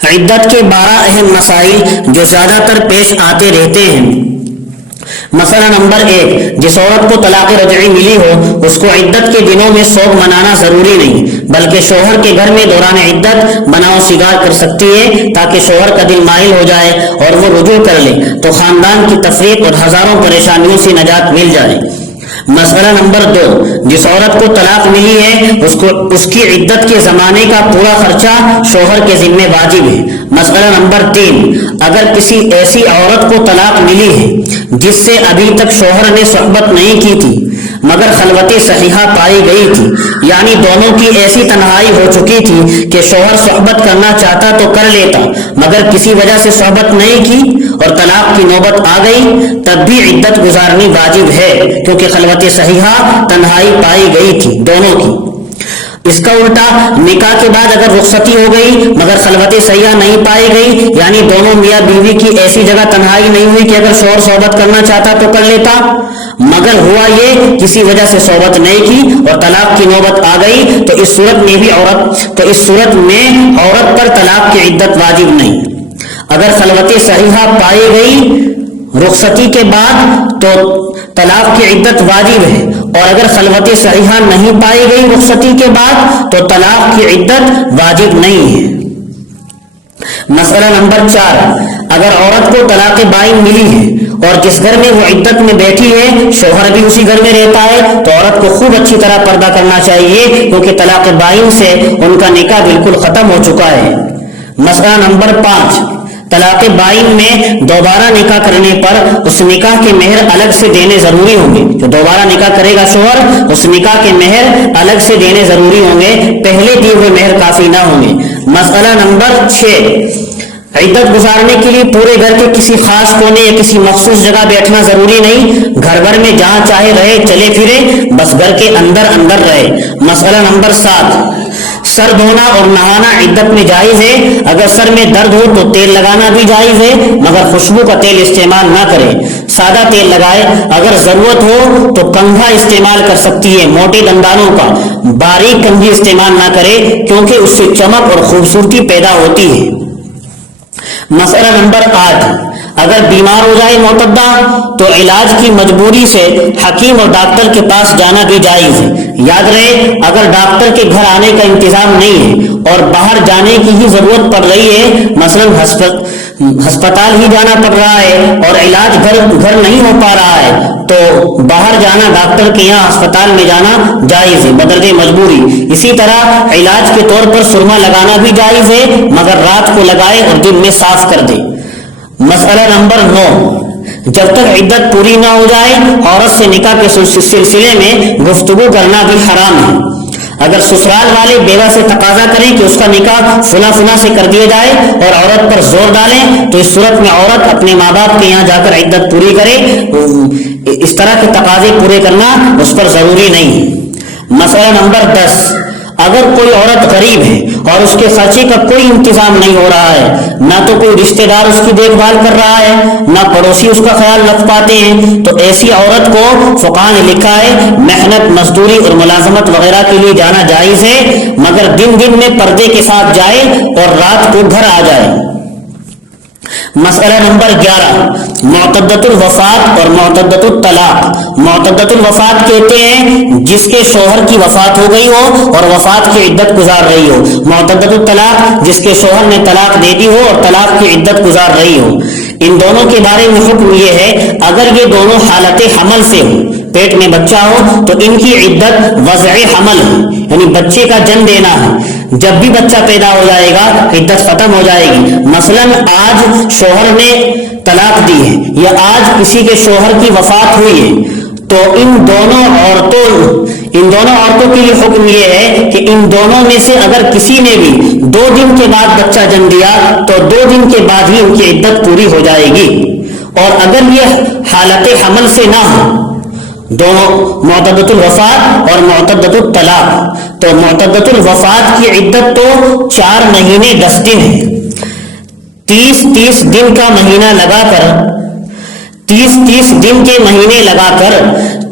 عدت کے 12 اہم مسائل جو زیادہ تر پیش آتے رہتے ہیں۔ مسئلہ نمبر 1، جس عورت کو طلاق رجعی ملی ہو اس کو عدت کے دنوں میں سوگ منانا ضروری نہیں، بلکہ شوہر کے گھر میں دوران عدت بناؤ سگار کر سکتی ہے تاکہ شوہر کا دل مائل ہو جائے اور وہ رجوع کر لے تو خاندان کی تفریق اور ہزاروں پریشانیوں سے نجات مل جائے۔ مسئلہ نمبر 2، جس عورت کو طلاق ملی ہے اس کی عدت کے زمانے کا پورا خرچہ شوہر کے ذمہ واجب ہے۔ مسئلہ نمبر 3، اگر کسی ایسی عورت کو طلاق ملی ہے جس سے ابھی تک شوہر نے صحبت نہیں کی تھی مگر خلوت صحیحہ پائی گئی تھی، یعنی دونوں کی ایسی تنہائی ہو چکی تھی کہ شوہر صحبت کرنا چاہتا تو کر لیتا مگر کسی وجہ سے صحبت نہیں کی اور طلاق کی نوبت آ گئی، تب بھی عدت گزارنی واجب ہے کیونکہ خلوت صحیحہ تنہائی پائی گئی تھی دونوں کی۔ اس کا الٹا نکاح کے بعد اگر رخصتی ہو گئی مگر خلوت صحیحہ نہیں پائی گئی، یعنی دونوں میاں بیوی کی ایسی جگہ تنہائی نہیں ہوئی کہ اگر شوہر صحبت کرنا چاہتا تو کر لیتا مگر ہوا یہ کسی وجہ سے صحبت نہیں کی اور طلاق کی نوبت آ گئی، تو اس صورت میں عورت پر طلاق کی عدت واجب نہیں۔ اگر خلوت صحیحہ پائی گئی رخصتی کے بعد تو طلاق کی عدت واجب ہے، اور اگر خلوت صحیحہ نہیں پائی گئی رخصتی کے بعد تو طلاق کی عدت واجب نہیں ہے۔ مسئلہ نمبر 4، اگر عورت کو طلاق بائن ملی ہے اور جس گھر میں وہ عدت میں بیٹھی ہے شوہر بھی اسی گھر میں رہتا ہے تو عورت کو خوب اچھی طرح پردہ کرنا چاہیے کیونکہ طلاق بائن سے ان کا نکاح بالکل ختم ہو چکا ہے۔ مسئلہ نمبر 5، طلاق بائن میں دوبارہ نکاح کرنے پر اس نکاح کے مہر الگ سے دینے ضروری ہوں گے۔ جو دوبارہ نکاح کرے گا شوہر اس نکاح کے مہر الگ سے دینے ضروری ہوں گے، پہلے دیے ہوئے مہر کافی نہ ہوں گے۔ مسئلہ نمبر 6، عدت گزارنے کے لیے پورے گھر کے کسی خاص کونے یا کسی مخصوص جگہ بیٹھنا ضروری نہیں، گھر بھر میں جہاں چاہے رہے چلے پھرے، بس گھر کے اندر رہے۔ مسئلہ نمبر 7، سر دھونا اور نہانا عدت میں جائز ہے، اگر سر میں درد ہو تو تیل لگانا بھی جائز ہے مگر خوشبو کا تیل استعمال نہ کرے، سادہ تیل لگائے، اگر ضرورت ہو تو کنگھا استعمال کر سکتی ہے، موٹے دندانوں کا، باریک کنگھی استعمال نہ کرے کیونکہ اس سے چمک اور خوبصورتی پیدا ہوتی ہے۔ مسئلہ نمبر 8، اگر بیمار ہو جائے معتدہ تو علاج کی مجبوری سے حکیم اور ڈاکٹر کے پاس جانا بھی جائز ہے۔ یاد رہے اگر ڈاکٹر کے گھر آنے کا انتظام نہیں ہے اور باہر جانے کی ہی ضرورت پڑ رہی ہے، مثلا ہسپتال ہی جانا پڑ رہا ہے اور علاج گھر نہیں ہو پا رہا ہے تو باہر جانا ڈاکٹر کے یہاں ہسپتال میں جانا جائز ہے بدرجہ مجبوری۔ اسی طرح علاج کے طور پر سرما لگانا بھی جائز ہے مگر رات کو لگائے اور دن میں صاف کر دے۔ مسئلہ نمبر 9، جب تک عدت پوری نہ ہو جائے عورت سے نکاح کے سلسلے میں گفتگو کرنا بھی حرام ہے۔ اگر سسرال والے بیوہ سے تقاضا کریں کہ اس کا نکاح فلاں سے کر دیا جائے اور عورت پر زور ڈالیں تو اس صورت میں عورت اپنے ماں باپ کے یہاں جا کر عدت پوری کرے، اس طرح کے تقاضے پورے کرنا اس پر ضروری نہیں۔ مسئلہ نمبر 10، اگر کوئی عورت غریب ہے اور اس کے خرچے کا کوئی انتظام نہیں ہو رہا ہے، نہ تو کوئی رشتہ دار اس کی دیکھ بھال کر رہا ہے نہ پڑوسی اس کا خیال رکھ پاتے ہیں، تو ایسی عورت کو فقہاء نے لکھا ہے محنت مزدوری اور ملازمت وغیرہ کے لیے جانا جائز ہے مگر دن میں پردے کے ساتھ جائے اور رات کو گھر آ جائے۔ مسئلہ نمبر 11، معتدۃ الوفات اور معتدۃ الطلاق۔ معتدۃ الوفات کہتے ہیں جس کے شوہر کی وفات ہو گئی ہو اور وفات کی عدت گزار رہی ہو، معتدۃ الطلاق جس کے شوہر نے طلاق دے دی ہو اور طلاق کی عدت گزار رہی ہو۔ ان دونوں کے بارے میں حکم یہ ہے اگر یہ دونوں حالت حمل سے ہو، پیٹ میں بچہ ہو تو ان کی عدت وضع حمل ہے، یعنی بچے کا جنم دینا ہے، جب بھی بچہ پیدا ہو جائے گا عدت ختم ہو جائے گی۔ مثلا آج شوہر نے طلاق دی ہے یا آج کسی کے شوہر کی وفات ہوئی ہے تو ان دونوں عورتوں کے لیے حکم یہ ہے کہ ان دونوں میں سے اگر کسی نے بھی 2 دن کے بعد بچہ جنم دیا تو 2 دن کے بعد ہی ان کی عدت پوری ہو جائے گی، اور اگر یہ حالت حمل سے نہ ہو، دونوں معتدۃ الوفات اور معتدۃ الطلاق، تو معتدۃ الوفات کی عدت تو 4 مہینے 10 دن ہے، 30 دن کا مہینہ لگا کر 30 دن کے مہینے لگا کر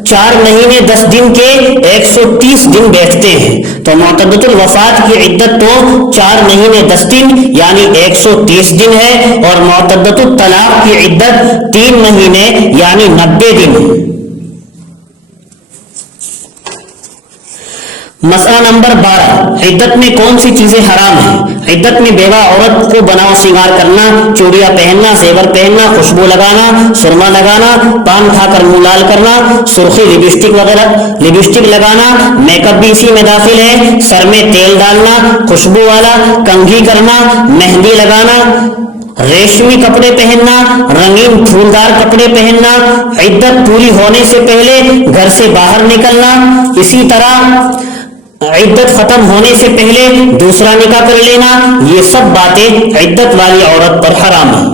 4 مہینے 10 دن کے 130 دن بیٹھتے ہیں، تو معتدۃ الوفات کی عدت تو 4 مہینے 10 دن یعنی 130 دن ہے، اور معتدۃ الطلاق کی عدت 3 مہینے یعنی 90 دن۔ مسئلہ نمبر 12، عدت میں کون سی چیزیں حرام ہیں؟ عدت میں بیوہ عورت کو بناؤ سنگار کرنا، چوڑیاں پہننا، زیور پہننا، خوشبو لگانا، سرما لگانا، پان کھا کر منہ لال کرنا، سرخی لپسٹک لگانا، میک اپ بھی اسی میں داخل ہے، سر میں تیل ڈالنا، خوشبو والا، کنگھی کرنا، مہندی لگانا، ریشمی کپڑے پہننا، رنگین پھولدار کپڑے پہننا، عدت پوری ہونے سے پہلے گھر سے باہر نکلنا، اسی طرح عدت ختم ہونے سے پہلے دوسرا نکاح کر لینا، یہ سب باتیں عدت والی عورت پر حرام ہیں۔